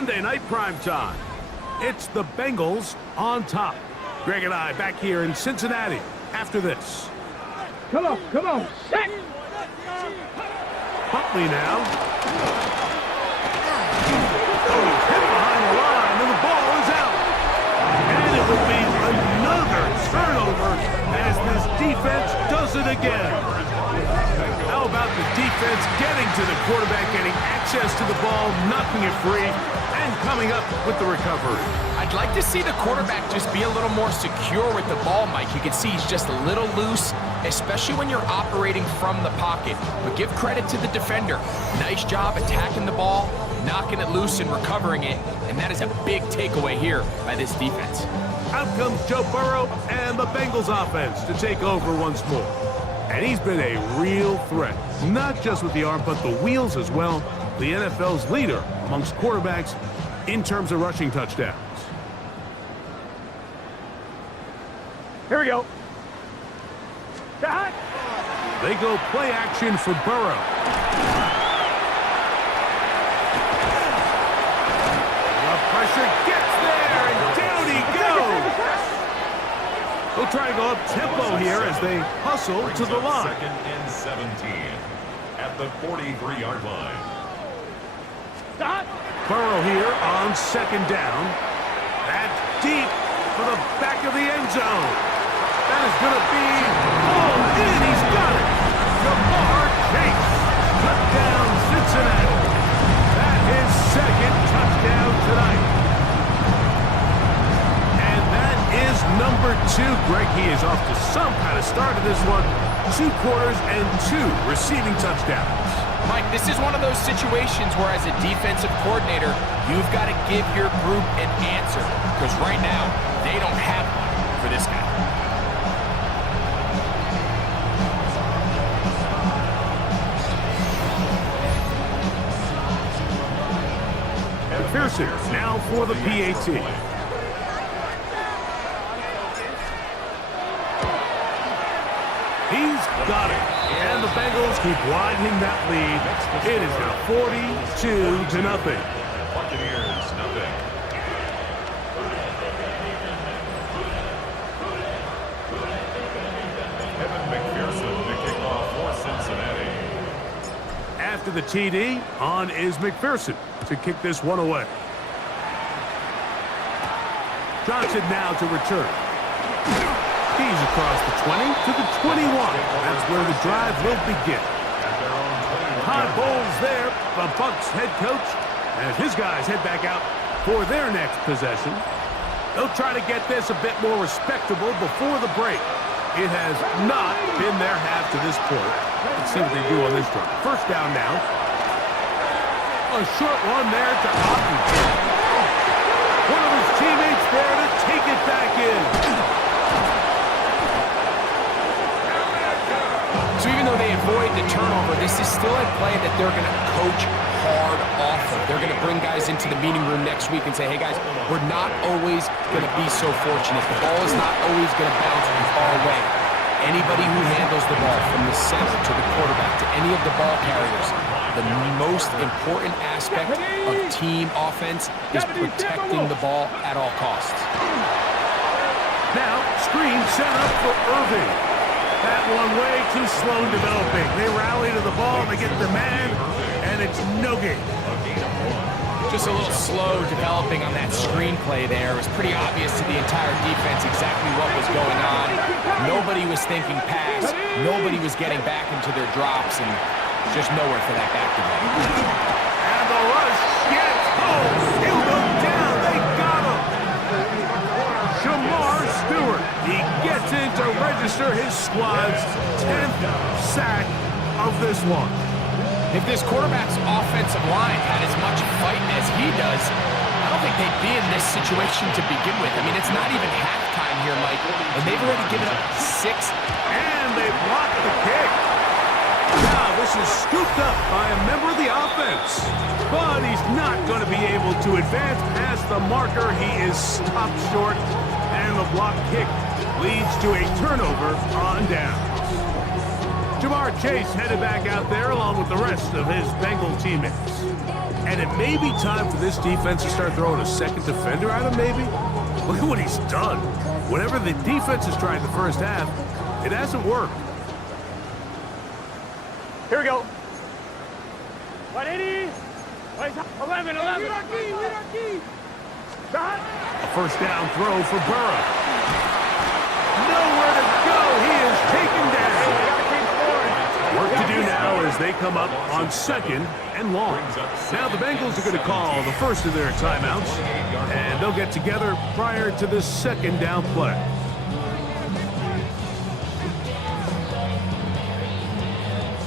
Monday night prime time. It's the Bengals on top. Greg and I back here in Cincinnati after this. Come on, set! Huntley now. Oh, he's hit behind the line, and the ball is out. And it will be another turnover as this defense does it again. How about the defense getting to the quarterback, getting access to the ball, knocking it free, and coming up with the recovery? I'd like to see the quarterback just be a little more secure with the ball, Mike. You can see he's just a little loose, especially when you're operating from the pocket. But give credit to the defender. Nice job attacking the ball, knocking it loose and recovering it. And that is a big takeaway here by this defense. Out comes Joe Burrow and the Bengals offense to take over once more. And he's been a real threat, not just with the arm, but the wheels as well. The NFL's leader amongst quarterbacks in terms of rushing touchdowns. Here we go. Shot. They go play action for Burrow. The pressure gets there, and down he goes. They'll try to go up tempo here as they hustle to the line. 2nd and 17 at the 43-yard line. Stop. Burrow here on 2nd down. That's deep for the back of the end zone. That is going to be hauled in. He's got it. Jamar Chase. Touchdown, Cincinnati. That is 2nd touchdown tonight. And that is number 2. Greg, he is off to some kind of start of this one. 2 quarters and 2 receiving touchdowns. Mike, this is one of those situations where as a defensive coordinator, you've got to give your group an answer. Because right now, they don't have one for this guy. McPherson now for the PAT. He's got it. And the Bengals keep widening that lead. It is now 42-0. Buccaneers, nothing. Evan McPherson to kick off for Cincinnati. After the TD, on is McPherson to kick this one away. Johnson now to return. He's across the 20 to the 21. That's where the drive will begin. High bowls there, the Bucs head coach, as his guys head back out for their next possession. They'll try to get this a bit more respectable before the break. It has not been their half to this point. Let's see what they do on this drive. 1st down now. A short one there to Otten. One of his teammates there to take it back in. So even though they avoid the turnover, this is still a play that they're going to coach hard off of. They're going to bring guys into the meeting room next week and say, hey, guys, we're not always going to be so fortunate. The ball is not always going to bounce our way. Anybody who handles the ball from the center to the quarterback to any of the ball carriers, the most important aspect of team offense is protecting the ball at all costs. Now, screen set up for Irving. That one way too slow developing. They rally to the ball, they get the man, and it's no gain. Just a little slow developing on that screenplay there. It was pretty obvious to the entire defense exactly what was going on. Nobody was thinking pass. Nobody was getting back into their drops, and just nowhere for that back to go. And the rush gets home. He'll go down. They got him. Jamar Stewart. He gets in to register his squad's 10th sack of this one. If this quarterback's offensive line had as much fight as he does, I don't think they'd be in this situation to begin with. I mean, it's not even halftime here, Mike, and they've already given up 6. And they block the kick. Now this is scooped up by a member of the offense. But he's not going to be able to advance past the marker. He is stopped short, and the block kick leads to a turnover on downs. Jamar Chase headed back out there along with the rest of his Bengal teammates. And it may be time for this defense to start throwing a second defender at him, maybe? Look at what he's done. Whenever the defense has tried the first half, it hasn't worked. Here we go. 180. 11. Stop. A first down throw for Burrow. Nowhere to go. He is taken down. Work to do now as they come up on second and long. Now the Bengals are going to call the first of their timeouts, and they'll get together prior to this second down play.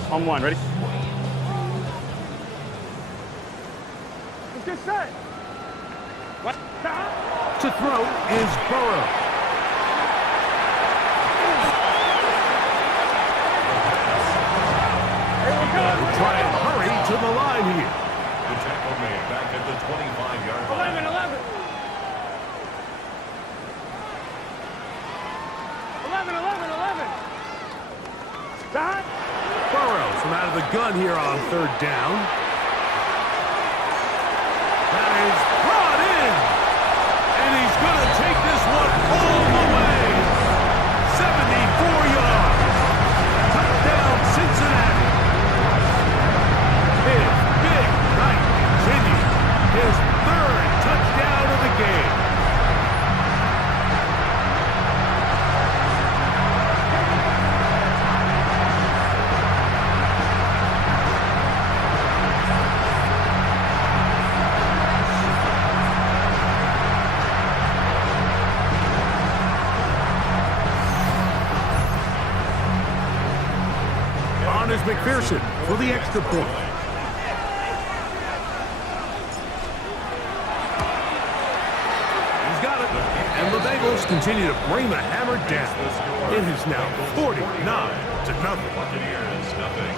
On one, ready? It's just set. What? To throw is Burrow. We'll try and hurry to the line here. The tackle made back at the 25-yard line. 11. 11. Stop. Burrows from out of the gun here on third down. That is brought in. And he's going to take this one all the way. 74 yards. Touchdown, Cincinnati. His big night continues. His third touchdown of the game. On is McPherson for the extra point. He's got it. And the Bengals continue to bring the hammer down. It is now 49-0. Buccaneers, nothing.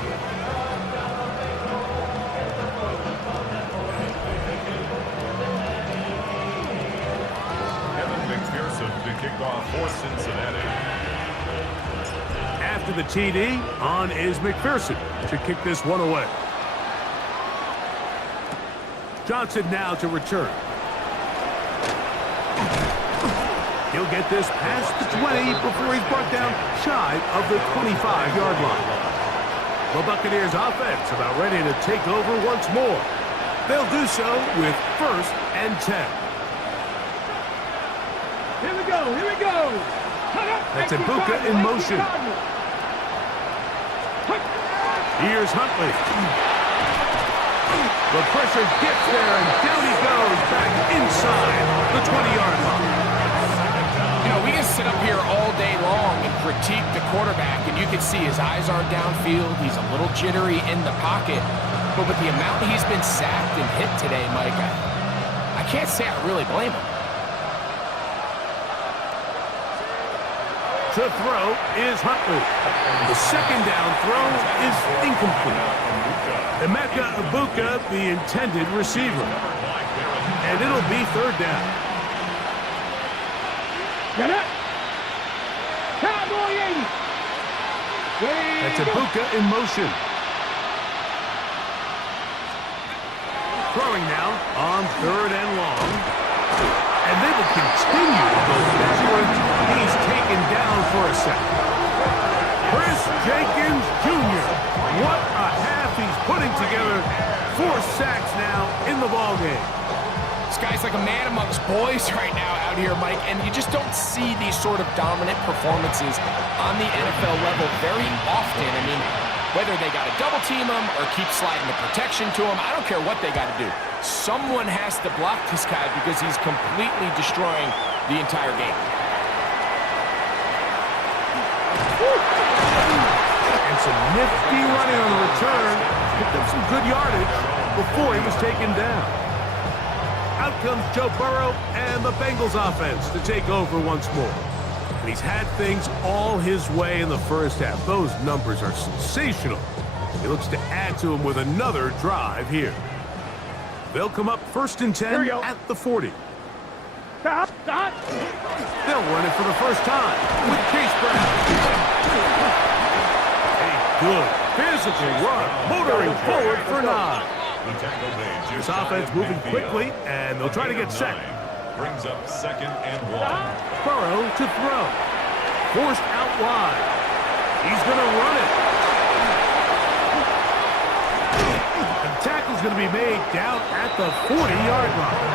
Kevin McPherson to kick off for Cincinnati. After the TD, on is McPherson to kick this one away. Johnson now to return. He'll get this past the 20 before he's brought down shy of the 25-yard line. The Buccaneers offense about ready to take over once more. They'll do so with 1st and 10. Here we go. That's a Buka in motion. Here's Huntley. The pressure gets there, and down he goes back inside the 20-yard line. You know, we can sit up here all day long and critique the quarterback, and you can see his eyes aren't downfield. He's a little jittery in the pocket. But with the amount he's been sacked and hit today, Mike, I can't say I really blame him. To throw is Huntley. The second down throw is incomplete. Emeka Ibuka, the intended receiver. And it'll be 3rd down. Get it. Cowboy 80. That's Ibuka in motion. Throwing now on 3rd and long. And they will continue to go backwards. He's taken down for a second. Chris Jenkins Jr. What a half he's putting together. 4 sacks now in the ballgame. This guy's like a man amongst boys right now out here, Mike, and you just don't see these sort of dominant performances on the NFL level very often. I mean, whether they got to double team him or keep sliding the protection to him, I don't care what they got to do. Someone has to block this guy because he's completely destroying the entire game. And some nifty running on the return. Picked up some good yardage before he was taken down. Out comes Joe Burrow and the Bengals offense to take over once more. And he's had things all his way in the first half. Those numbers are sensational. He looks to add to them with another drive here. They'll come up 1st and 10 at the 40. Stop. They'll run it for the first time with Chase Brown. A good physical run, motoring forward for 9. The tackle made This just shy offense of moving midfield. quickly, and they'll try to get set. Brings up 2nd and 1. Burrow to throw. Forced out wide. He's going to run it. The tackle's going to be made down at the 40-yard line.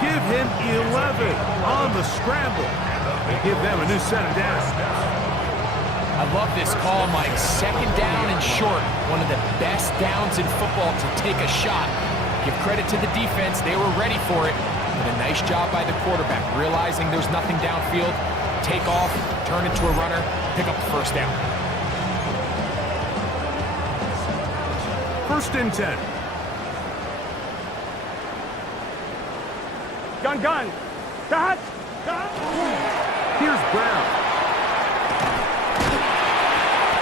Give him 11 on the scramble. And give them a new set of downs. I love this call, Mike. 2nd down and short. One of the best downs in football to take a shot. Give credit to the defense. They were ready for it. And a nice job by the quarterback, realizing there's nothing downfield. Take off, turn into a runner, pick up the 1st down. 1st and 10. Gun. Dot. Here's Brown.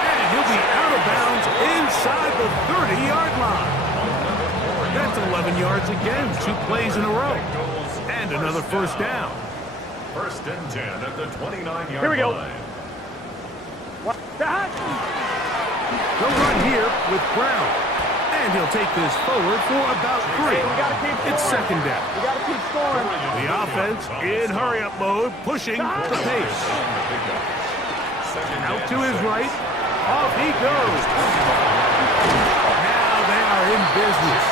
And he'll be out of bounds inside the 30-yard line. That's 11 yards again, 2 plays in a row. And another 1st down. 1st and 10 at the 29-yard line. Here we go. Dot. They'll run here with Brown. And he'll take this forward for about 3. We gotta keep It's scoring. 2nd down. We gotta keep scoring. The offense in hurry-up mode, pushing the pace. Out to his right. Off he goes. Now they are in business.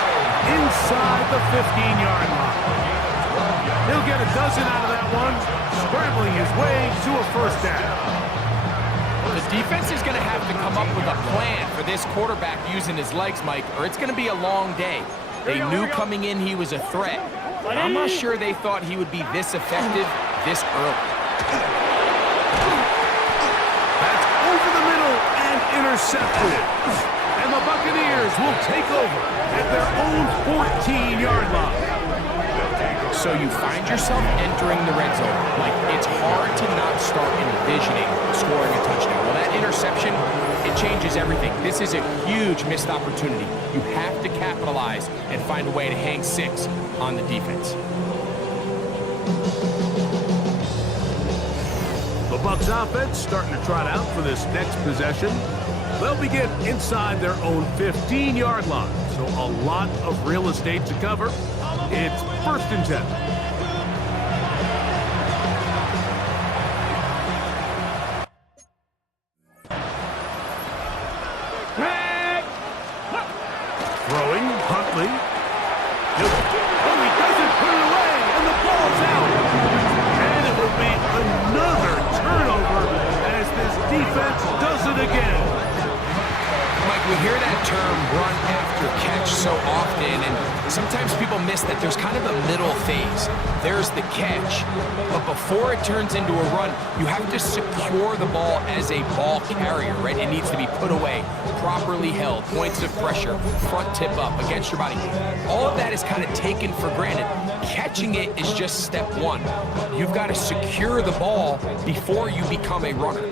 Inside the 15-yard line. He'll get a dozen out of that one, scrambling his way to a 1st down. The defense is going to have to come up with a plan for this quarterback using his legs, Mike, or it's going to be a long day. They knew coming in he was a threat. But I'm not sure they thought he would be this effective this early. That's over the middle and intercepted. And the Buccaneers will take over at their own 14-yard line. So you find yourself entering the red zone. Like, it's hard to not start envisioning scoring a touchdown. Well, that interception, it changes everything. This is a huge missed opportunity. You have to capitalize and find a way to hang 6 on the defense. The Bucs offense starting to trot out for this next possession. They'll begin inside their own 15-yard line. So a lot of real estate to cover. It's 1st and 10. Throwing, Huntley. Oh, he doesn't put it away, and the ball's out. And it will be another turnover as this defense does it again. Mike, we hear that term run after catch so often, and sometimes people miss that there's kind of a middle phase. There's the catch, but before it turns into a run, you have to secure the ball as a ball carrier, right? It needs to be put away, properly held, points of pressure, front tip up against your body. All of that is kind of taken for granted. Catching it is just step 1. You've got to secure the ball before you become a runner.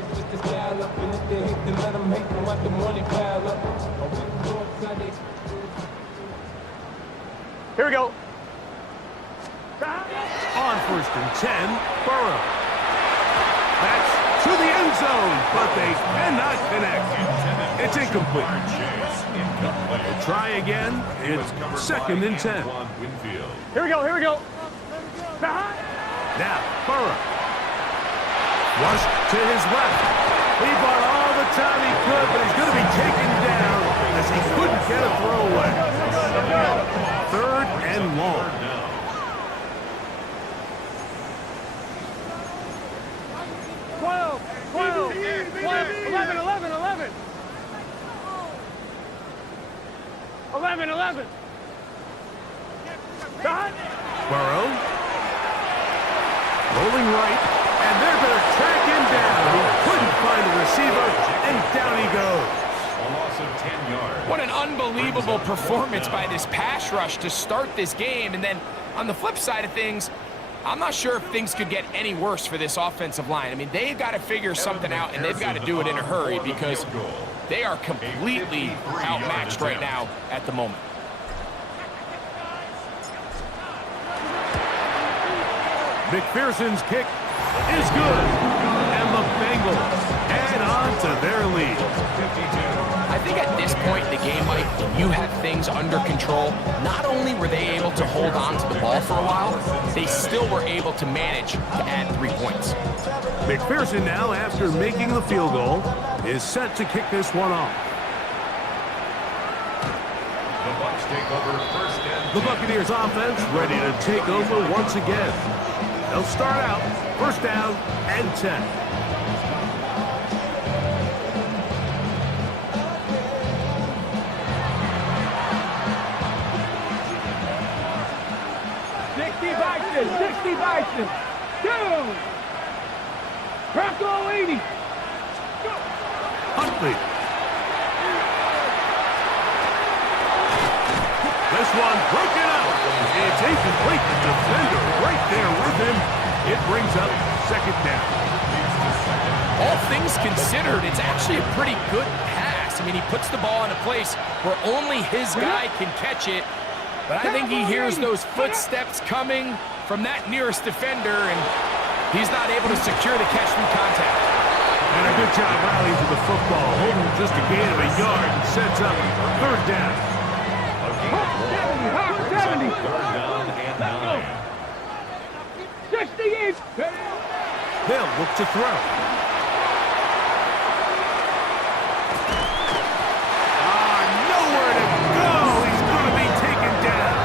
Here we go. On 1st and 10, Burrow. That's to the end zone, but they cannot connect. It's incomplete. We'll try again. It's 2nd and 10. Here we go. Now, Burrow. Rushed to his left. He bought all the time he could, but he's going to be taken down as he couldn't get a throwaway. 3rd and long. 12, 11. 11. Dot. Burrow. Rolling right, and they're going to track him down. He couldn't find the receiver, and down he goes. A loss of 10 yards. What an unbelievable performance by this pass rush to start this game. And then on the flip side of things, I'm not sure if things could get any worse for this offensive line. I mean, they've got to figure something out, and they've got to do it in a hurry because they are completely outmatched right now at the moment. McPherson's kick is good, and the Bengals add on to their lead. I think at this point in the game, Mike, you have things under control. Not only were they able to hold on to the ball for a while, they still were able to manage to add 3 points. McPherson now, after making the field goal, is set to kick this one off. The Bucs take over first and The Buccaneers offense ready to take over once again. They'll start out first down and 10. Bison. Down. Crackle 80. Huntley. This one broken up. It's incomplete. The defender right there with him. It brings up second down. All things considered, it's actually a pretty good pass. I mean, he puts the ball in a place where only his guy can catch it. But I think he hears those footsteps coming from that nearest defender, and he's not able to secure the catch through contact. And a good job rallying to the football, holding just a gain of a yard and sets up third down. 70. third down and 9. 68. They'll look to throw. Nowhere to go. He's going to be taken down.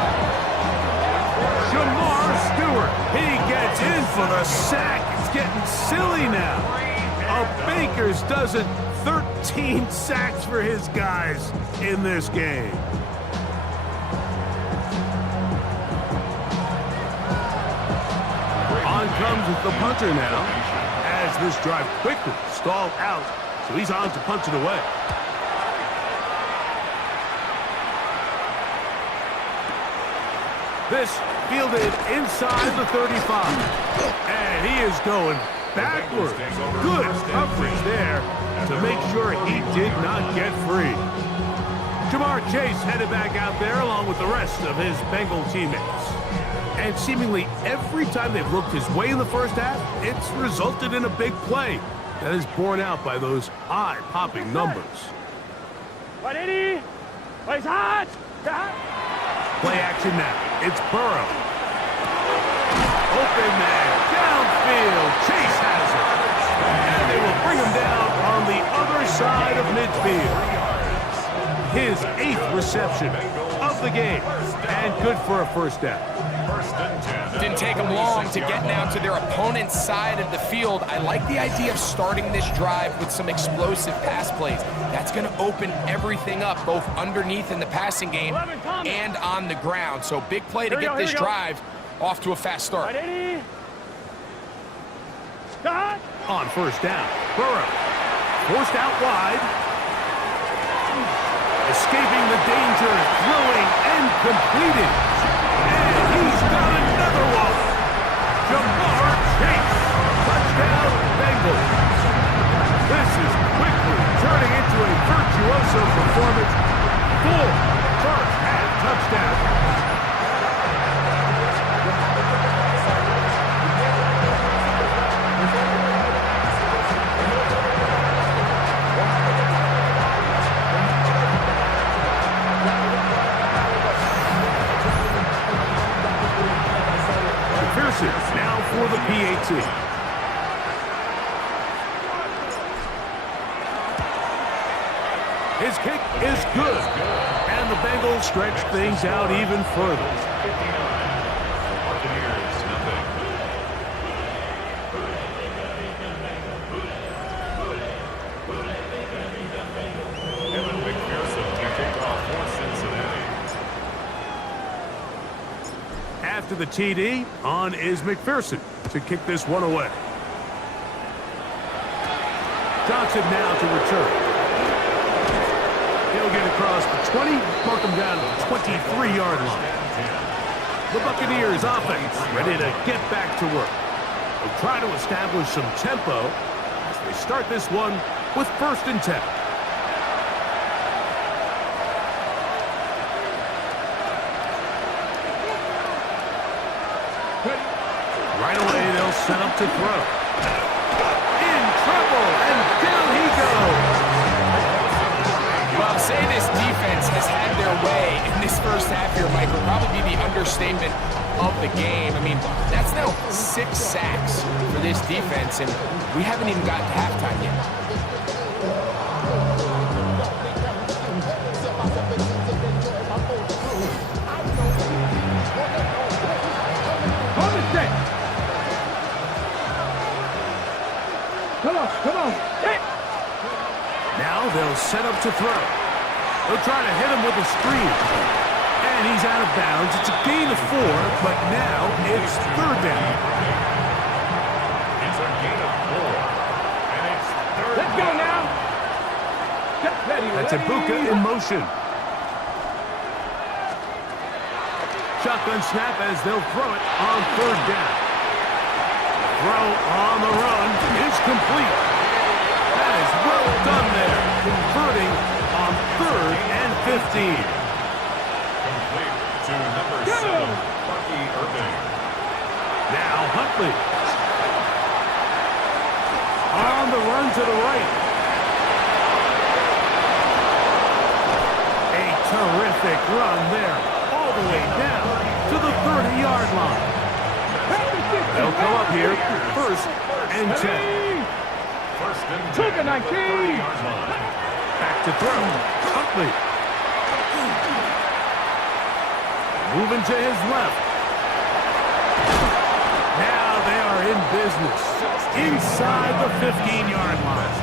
Jamar Stewart. He gets in for the sack. It's getting silly now. A Baker's does it. 13 sacks for his guys in this game. On comes the punter now, as this drive quickly stalled out, so he's on to punch it away. This fielded inside the 35, and he is going backwards. Good coverage there to make sure he did not get free. Jamar Chase headed back out there along with the rest of his Bengal teammates. And seemingly every time they've looked his way in the first half, it's resulted in a big play that is borne out by those eye-popping numbers. 180. Plays hot. Play action now. It's Burrow. Open man. Downfield. Chase has it. And they will bring him down on the other side of midfield. His 8th reception of the game. And good for a first down. Didn't take them long to get down to their opponent's side of the field. I like the idea of starting this drive with some explosive pass plays. That's going to open everything up, both underneath in the passing game and on the ground. So big play to get this drive off to a fast start. 180. On first down, Burrow forced out wide. Escaping the danger, throwing and completing. And he's got another one. Jamar Chase. Touchdown, Bengals. This is quickly turning into a virtuoso performance. 4 first-half touchdowns. Now for the PAT. His kick is good. And the Bengals stretch things out even further. 59. Buccaneers, nothing. Evan McPherson to kick off for Cincinnati. After the TD, on is McPherson to kick this one away. Johnson now to return. He'll get across the 20, mark him down to the 23-yard line. The Buccaneers offense ready to get back to work. They'll try to establish some tempo as they start this one with first and 10. Right away, they'll set up to throw. In trouble, and down he goes. Well, say this defense has had their way in this first half here, Mike, would probably be the understatement of the game. I mean, that's now 6 sacks for this defense, and we haven't even gotten to halftime yet. On the set. Come on. Hey. Now they'll set up to throw. They'll try to hit him with a screen. And he's out of bounds. It's a gain of 4, but now it's 3rd down. It's a gain of 4. And it's 3rd Let's go now. Get ready. That's a Bucca in motion. Shotgun snap as they'll throw it on 3rd down. Throw on the run is complete. That is well done there, converting on 3rd and 15. complete to number 7, Bucky Irving. Now Huntley. On the run to the right. A terrific run there, all the way down to the 30-yard line. They'll come up here, 1st and 10. First and 10. Took a 19. 30-yard line. Back to throw. Huntley. Moving to his left. Now they are in business. Inside the 15-yard line.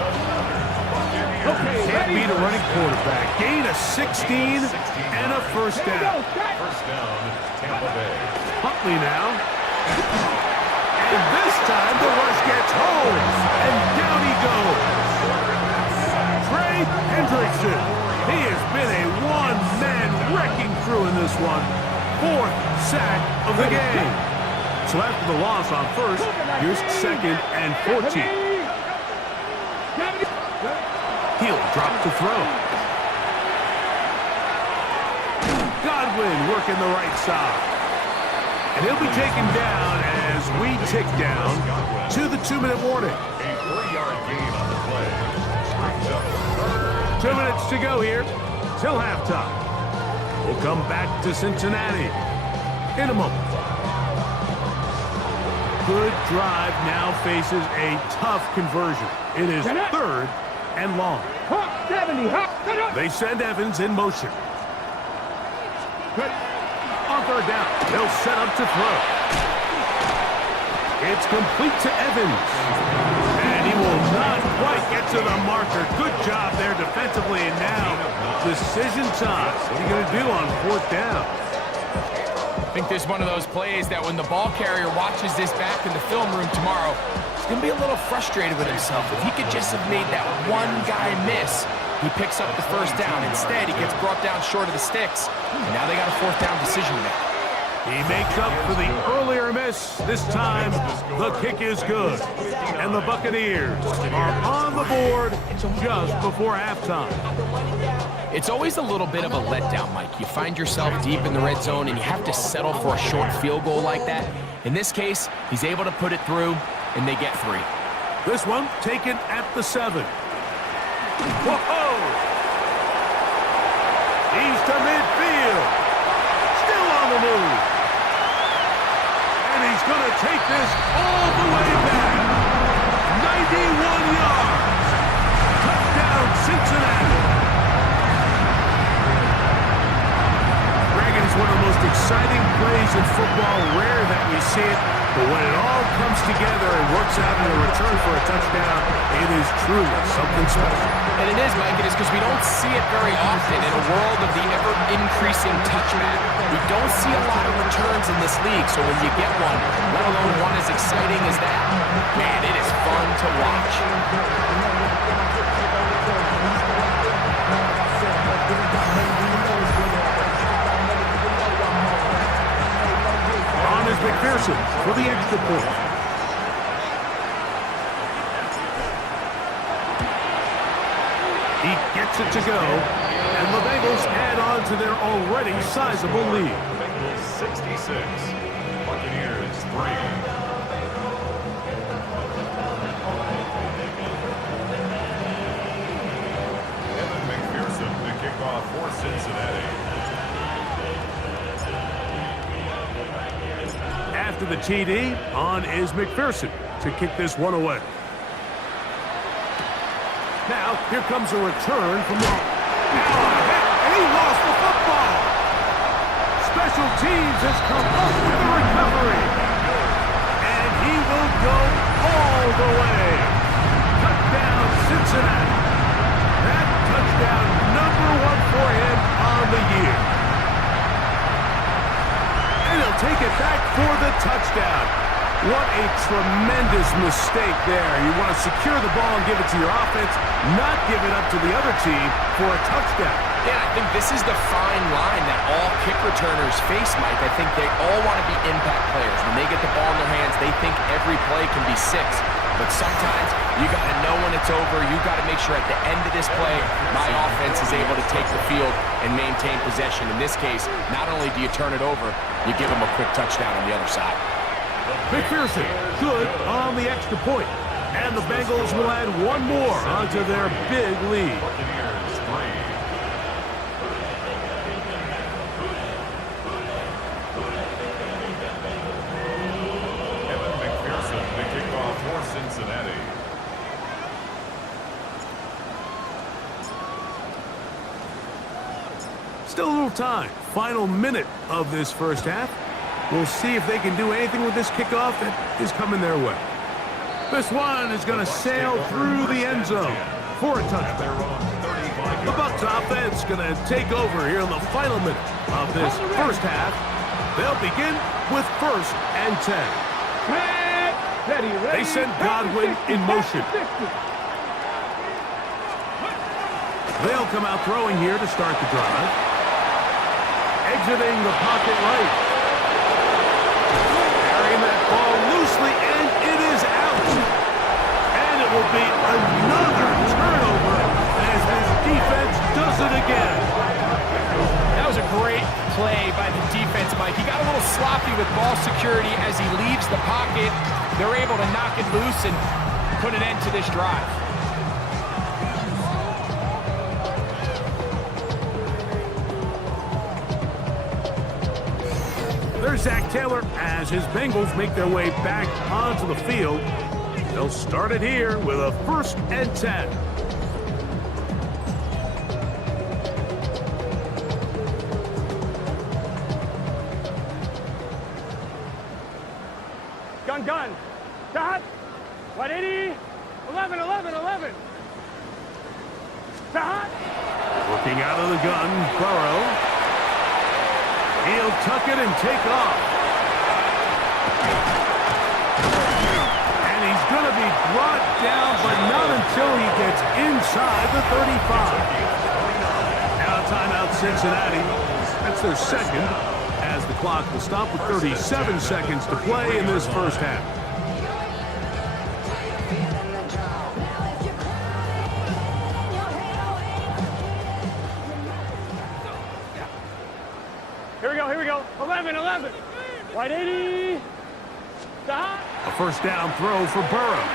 Okay, Can't ready. beat a running quarterback. Gain of 16 and a 1st There you go, down. set. First down, Tampa Bay. Huntley now. And this time the rush gets home. And down he goes. Trey Hendrickson. He has been a one-man wrecking crew in this one. 4th sack of the game. So after the loss on 1st, here's 2nd and 14. He'll drop to throw. Godwin working the right side. And he'll be taken down as we tick down to the 2-minute warning. A 3-yard gain on the play. Brings up 2 minutes to go here till halftime. We'll come back to Cincinnati in a moment. Good drive now faces a tough conversion. It is 3rd and long. Hop, 70, hop, cut up. They send Evans in motion. On 3rd down, they'll set up to throw. It's complete to Evans. And he will not quite get to the marker. Good job there defensively, and now decision time. What are you going to do on 4th down? I think this is one of those plays that when the ball carrier watches this back in the film room tomorrow, he's going to be a little frustrated with himself. If he could just have made that one guy miss, he picks up the 1st down. Instead, he gets brought down short of the sticks, and now they got a 4th down decision to make. He makes up for the earlier miss. This time, the kick is good. And the Buccaneers are on the board just before halftime. It's always a little bit of a letdown, Mike. You find yourself deep in the red zone, and you have to settle for a short field goal like that. In this case, he's able to put it through, and they get 3. This one taken at the 7. Whoa! He's to midfield. Still on the move. And he's going to take this all the way back. 91 yards. Touchdown, Cincinnati. Reagan is one of the most exciting plays in football. Rare that we see it, but when it all comes together and works out in a return for a touchdown, it is truly something special. And it is, Mike. It is because we don't see it very often in a world of the ever-increasing touch map. We don't see a lot of returns in this league, so when you get one, let alone one as exciting as that, man, it is fun to watch. On is McPherson for the extra point. He gets it to go, and the Bengals add on to their already sizable lead. Bengals 66, Buccaneers 3. Evan McPherson, the kick kickoff for Cincinnati. After the TD, on is McPherson to kick this one away. Now, here comes a return from the... Now a hit, and he lost the football. Special teams has come up with a recovery. And he will go all the way. Touchdown, Cincinnati. That touchdown, #1 for him on the year. And he'll take it back for the touchdown. What a tremendous mistake there. You want to secure the ball and give it to your offense, not give it up to the other team for a touchdown. Yeah, I think this is the fine line that all kick returners face, Mike. I think they all want to be impact players. When they get the ball in their hands, they think every play can be 6. But sometimes you got to know when it's over. You got to make sure at the end of this play, my offense is able to take the field and maintain possession. In this case, not only do you turn it over, you give them a quick touchdown on the other side. McPherson, good on the extra point. And the Bengals will add one more onto their big lead. Buccaneers 3. McPherson, the kickoff for Cincinnati. Still a little time. Final minute of this first half. We'll see if they can do anything with this kickoff that is coming their way. This one is going to sail through the end zone for a touchdown. The Bucs offense going to take over here in the final minute of this first half. They'll begin with 1st and 10. They send Godwin in motion. They'll come out throwing here to start the drive. Exiting the pocket right. Carrying that ball loosely, and it is out. And it will be another turnover as this defense does it again. That was a great play by the defense, Mike. He got a little sloppy with ball security as he leaves the pocket. They're able to knock it loose and put an end to this drive. There's Zach Taylor as his Bengals make their way back onto the field. They'll start it here with a 1st and 10. Gun. Stop. 180. 11. Stop. Working out of the gun, Burrow. He'll tuck it and take off. And he's going to be brought down, but not until he gets inside the 35. Now timeout Cincinnati. That's their second, as the clock will stop with 37 seconds to play in this first half. Here we go. 11. 180. Stop. A 1st down throw for Burrow.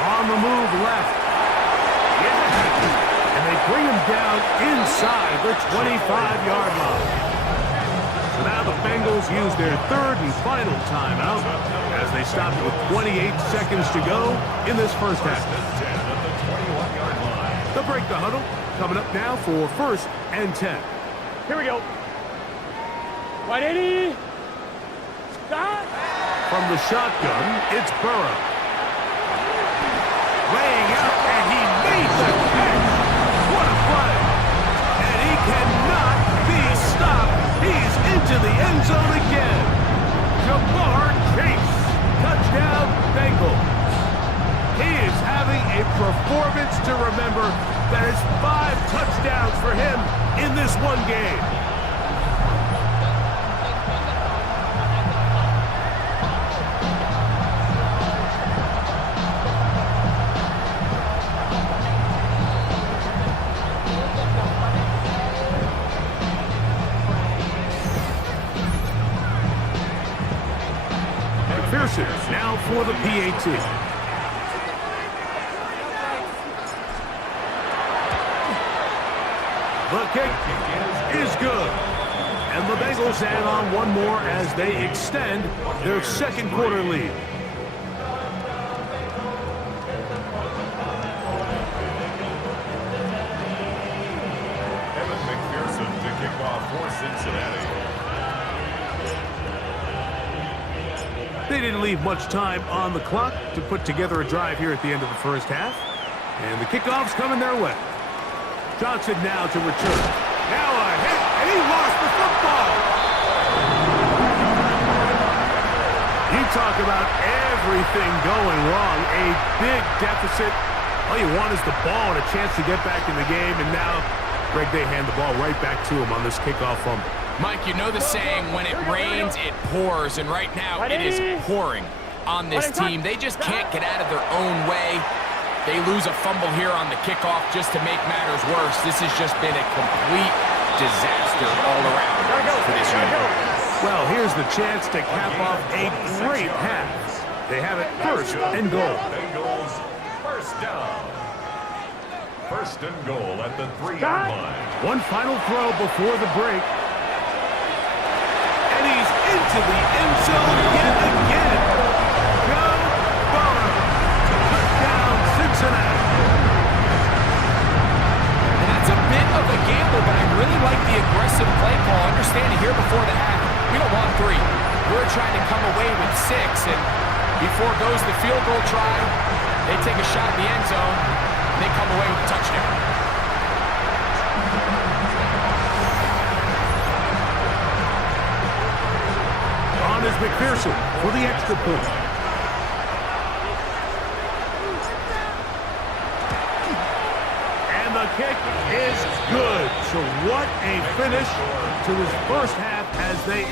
On the move left. Yeah. And they bring him down inside the 25-yard line. So now the Bengals use their 3rd and final timeout as they stop with 28 seconds to go in this first half. They'll break the huddle. Coming up now for 1st and 10. Here we go. 180. Stop. From the shotgun, it's Burrow. Laying out, and he made the catch. What a play. And he cannot be stopped. He's into the end zone again. Jamar Chase. Touchdown, Bengals. He is having a performance to remember. That is 5 touchdowns for him in this one game. McPherson now for the PAT. The kick is good. And the Bengals add on one more as they extend their second quarter lead. To kick off for Cincinnati. They didn't leave much time on the clock to put together a drive here at the end of the first half. And the kickoff's coming their way. Johnson now to return. Now a hit, and he lost the football. You talk about everything going wrong. A big deficit. All you want is the ball and a chance to get back in the game, and now Greg, they hand the ball right back to him on this kickoff fumble. Mike, you know the saying, when it rains, it pours, and right now it is pouring on this team. They just can't get out of their own way. They lose a fumble here on the kickoff just to make matters worse. This has just been a complete disaster all around for this unit. Well, here's the chance to cap off a great half. They have it first and goal. Bengals first down. First and goal at the 3-yard line. One final throw before the break. And he's into the end zone yet again. Joe Burrow. Touchdown, Cincinnati. And that's a bit of a gamble, but I really like the aggressive play call. Understand here before the half, we don't want 3. We're trying to come away with 6, and before goes the field goal try, they take a shot in the end zone. They come away with a touchdown. On is McPherson for the extra point. And the kick is good. So what a finish to his first half as they